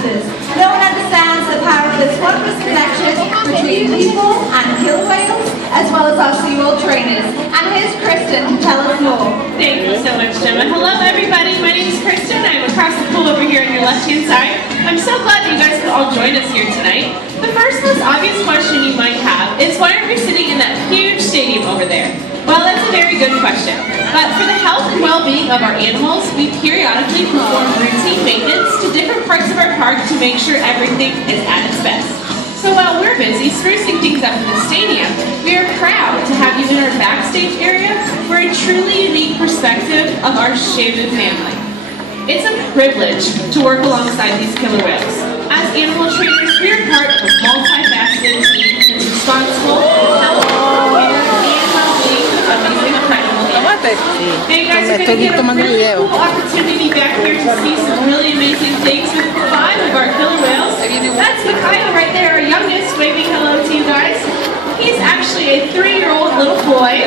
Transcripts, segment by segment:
ambassadors. No one understands the power of this wondrous connection between people and killer whales, as well as our SeaWorld trainers. And here's Kristen to tell us more. Thank you so much, Gemma. Hello, everybody. My name is Kristen. I'm across the pool over here on your left-hand side. I'm so glad that you guys could all join us here tonight. The first most obvious question you might have is, why aren't we sitting in that huge stadium over there? Well, that's a very good question. But for the health and well-being of our animals, we periodically perform routine maintenance to different parts of our park to make sure everything is at its best. So while we're busy sprucing things up in the stadium, we are proud to have you in our backstage area for a truly unique perspective of our Shamu family. It's a privilege to work alongside these killer whales. As animal trainers, we are part of a multifaceted team that's responsible for the health, care, and well-being of these incredible animals. Now you guys are going to get a really cool opportunity back here to see some really amazing things with 5 of our killer whales. That's Micaiah right there, our youngest, waving hello to you guys. He's actually a 3-year-old little boy.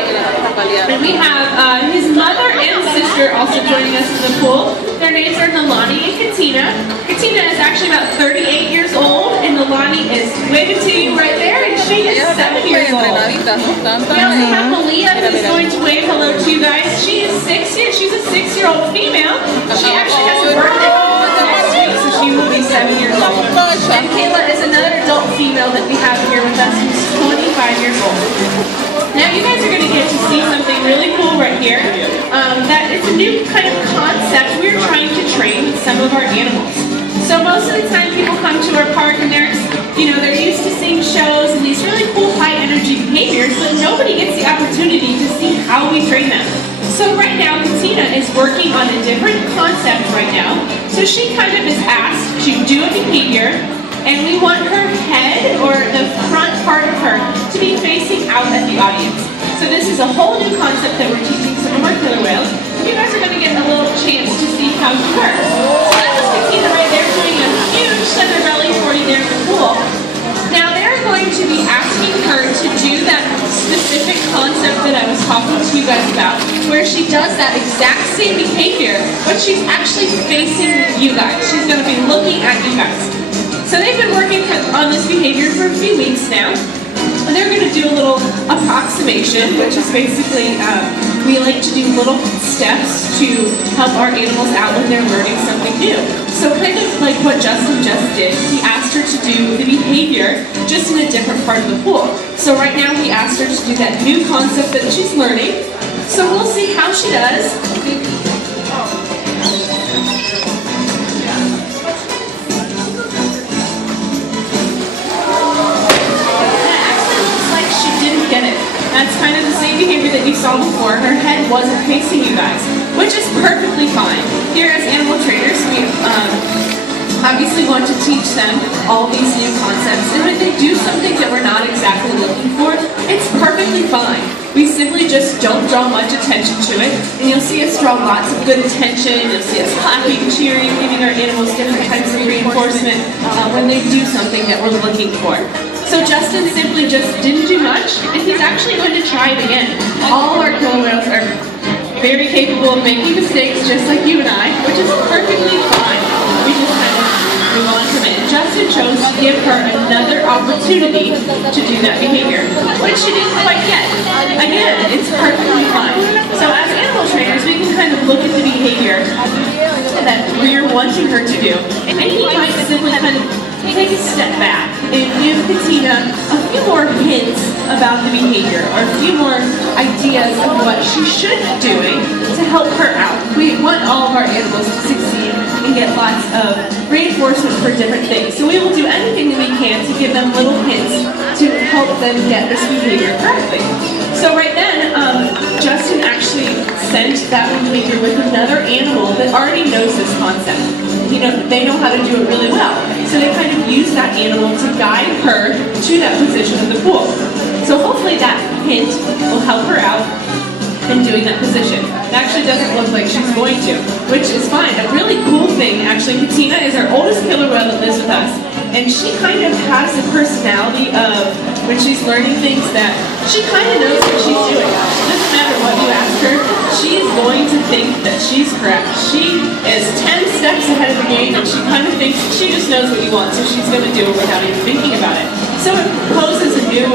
And we have his mother and sister also joining us in the pool. Their names are Nalani and Katina. Katina is actually about 38 years old, and Nalani is waving to you right there, and she is 7 years old. We also have Malia, who's going to wave hello to you guys. She is 6 years. She's a 6-year-old female. She actually has a birthday next week, so she will be 7 years old. And Kayla is another adult female that we have here with us who's 25 years old. Now you guys are going to get to see something really cool right here. That it's a new kind of concept we're trying to train with some of our animals. So most of the time people come to our park and they're used to seeing shows and these really cool high energy behaviors, but nobody gets the opportunity to see how we train them. So right now, Katina is working on a different concept right now. So she kind of is asked to do a behavior, and we want her head, or the front part of her, to be facing out at the audience. So this is a whole new concept that we're teaching some of our killer whales. You guys are going to get a little chance to see how it works. So that was Katina right there doing a huge center belly 40 there in the pool. Now they're going to be asking her to do that specific concept that I was talking to you guys about, where she does that exact same behavior, but she's actually facing you guys. She's going to be looking at you guys. So they've been working on this behavior for a few weeks now. And they're going to do a little approximation, which is basically, we like to do little steps to help our animals out when they're learning something new. So kind of like what Justin just did, he asked her to do the behavior just in a different part of the pool. So right now we asked her to do that new concept that she's learning. So we'll see how she does. That's kind of the same behavior that you saw before. Her head wasn't facing you guys, which is perfectly fine. Here as animal trainers, we obviously want to teach them all these new concepts. And when they do something that we're not exactly looking for, it's perfectly fine. We simply just don't draw much attention to it. And you'll see us draw lots of good attention. You'll see us clapping, cheering, giving our animals different types of reinforcement when they do something that we're looking for. So Justin simply just didn't do much, and he's actually going to try it again. All our killer whales are very capable of making mistakes, just like you and I, which is perfectly fine. We just kind of move on from it. Justin chose to give her another opportunity to do that behavior, which she didn't quite get. Again, it's perfectly fine. So as animal trainers, we can kind of look at the behavior that we're wanting her to do, and he might simply kind of take a step back and give Katina a few more hints about the behavior, or a few more ideas of what she should be doing to help her out. We want all of our animals to succeed and get lots of reinforcement for different things. So we will do anything that we can to give them little hints to help them get this behavior correctly. So right then, Justin actually sent that behavior with another animal that already knows this concept. They know how to do it really well. So they kind of use that animal to guide her to that position in the pool. So hopefully that hint will help her out in doing that position. It actually doesn't look like she's going to, which is fine. A really cool thing, actually, Katina is our oldest killer whale that lives with us, and she kind of has the personality of when she's learning things that she kind of knows what she's doing. It doesn't matter what you ask her, she's going to think that she's correct. She is 10 steps ahead of the game, and she kind of thinks she just knows what you want, so she's going to do it without even thinking about it. So it poses a new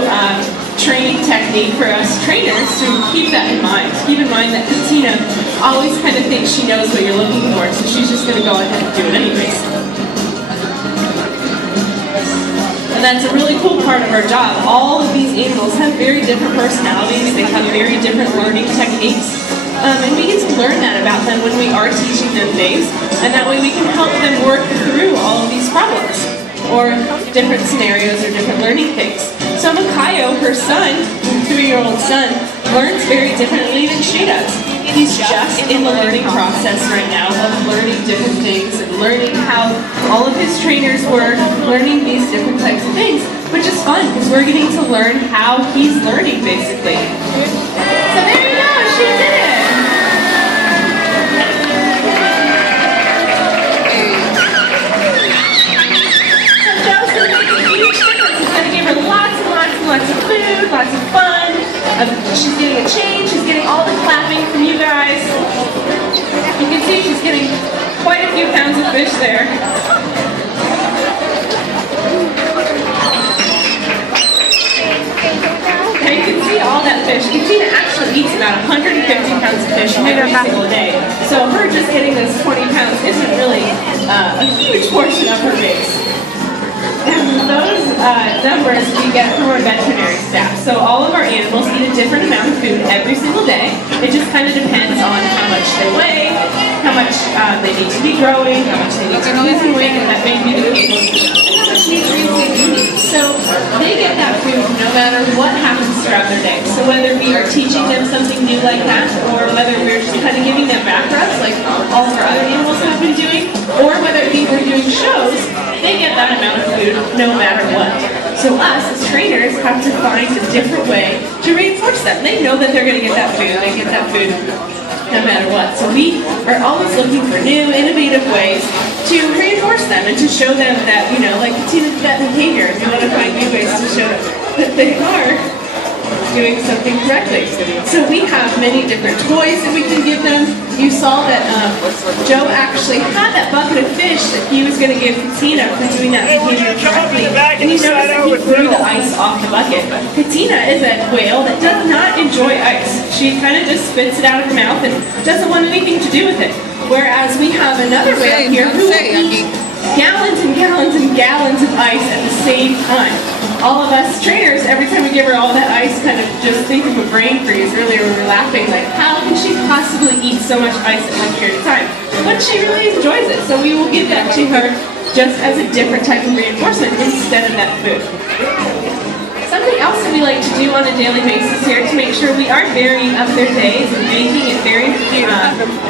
training technique for us trainers to keep that in mind. Keep in mind that Katina always kind of thinks she knows what you're looking for, so she's just going to go ahead and do it anyways. And that's a really cool part of our job. All of these animals have very different personalities. They have very different learning techniques. And we get to learn that about them when we are teaching them things. And that way we can help them work through all of these problems, or different scenarios or different learning things. So Makayo, her son, 3-year-old son, learns very differently than she does. He's just in the learning process right now of learning different things and learning how all of his trainers work, learning these different types of things, which is fun because we're getting to learn how he's learning basically. So there you go, she did it! Lots of food, lots of fun. She's getting a change. She's getting all the clapping from you guys. You can see she's getting quite a few pounds of fish there. Now you can see all that fish. Katina actually eats about 150 pounds of fish every single day. So her just getting those 20 pounds isn't really a huge portion of her base. Those numbers we get from our veterinary staff. So all of our animals eat a different amount of food every single day. It just kind of depends on how much they weigh, how much they need to be growing, how much they need to lose in weight, and that may be the case, how much nutrients they do need. So they get that food no matter what happens throughout their day. So whether we are teaching them something new like that, or whether we're just kind of giving them back rubs like all of our other animals have been doing, or whether it be we're doing shows, they get that amount of food no matter what. So us as trainers have to find a different way to reinforce them. They know that they're going to get that food. They get that food no matter what. So we are always looking for new, innovative ways to reinforce them and to show them that, you know, like Katina's that behavior. We want to find new ways to show them that they are doing something correctly. So we have many different toys that we can give them. You saw that Joe actually had that bucket of fish that he was going to give Katina for doing that behavior correctly. And you notice that he threw the ice off the bucket. Katina is a whale that does not enjoy ice. She kind of just spits it out of her mouth and doesn't want anything to do with it. Whereas we have another whale here who will eat gallons and gallons and gallons of ice at the same time. All of us trainers, every time we give her all that ice, kind of just think of a brain freeze, really, where we're laughing, like, how can she possibly eat so much ice at one period of time? But she really enjoys it, so we will give that to her just as a different type of reinforcement instead of that food. Something else that we like to do on a daily basis here to make sure we are varying up their days and making it very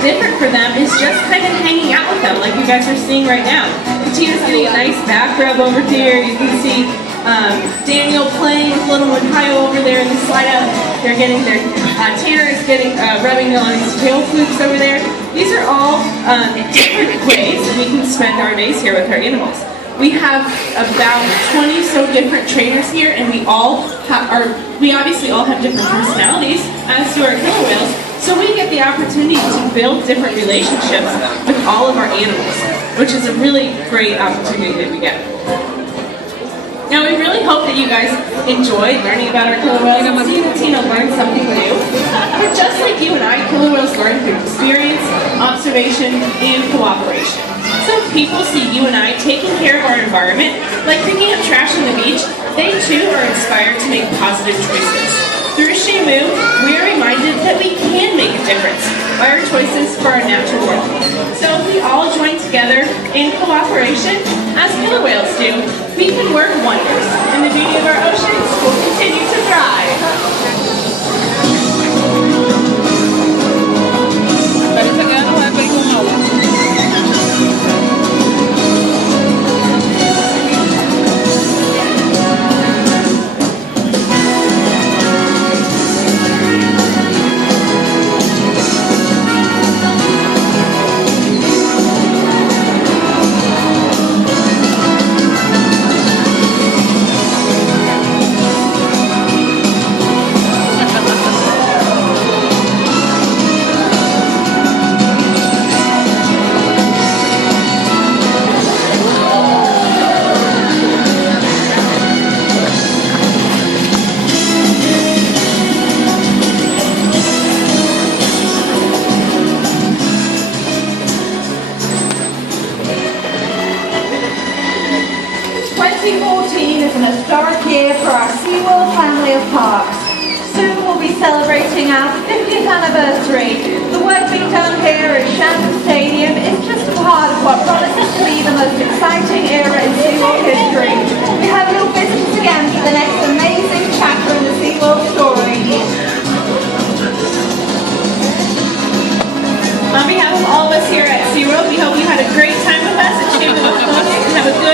different for them is just kind of hanging out with them, like you guys are seeing right now. Katina's getting a nice back rub over here. You can see Daniel playing with little Makayo over there in the slide up. They're getting their, Tanner is getting, rubbing on his tail flukes over there. These are all different ways that we can spend our days here with our animals. We have about 20 so different trainers here, and we obviously all have different personalities, as do our killer whales, so we get the opportunity to build different relationships with all of our animals, which is a really great opportunity that we get. Now, we really hope that you guys enjoyed learning about our killer whales and seeing Katina learn something new. But just like you and I, killer whales learn through experience, observation, and cooperation. So if people see you and I taking care of our environment, like picking up trash on the beach, they too are inspired to make positive choices. Through Shamu, we are reminded that we can make a difference by our choices for our natural world. So if we all join together in cooperation, as killer whales do, we can work wonders, and the beauty of our oceans will continue to thrive. 2014 is an historic year for our SeaWorld family of parks. Soon we'll be celebrating our 50th anniversary. The work being done here at Shamu Stadium is just a part of what promises to be the most exciting era in SeaWorld history. We hope you'll visit us again for the next amazing chapter in the SeaWorld story. On behalf of all of us here at SeaWorld, we hope you had a great time with us at Shamu and have a good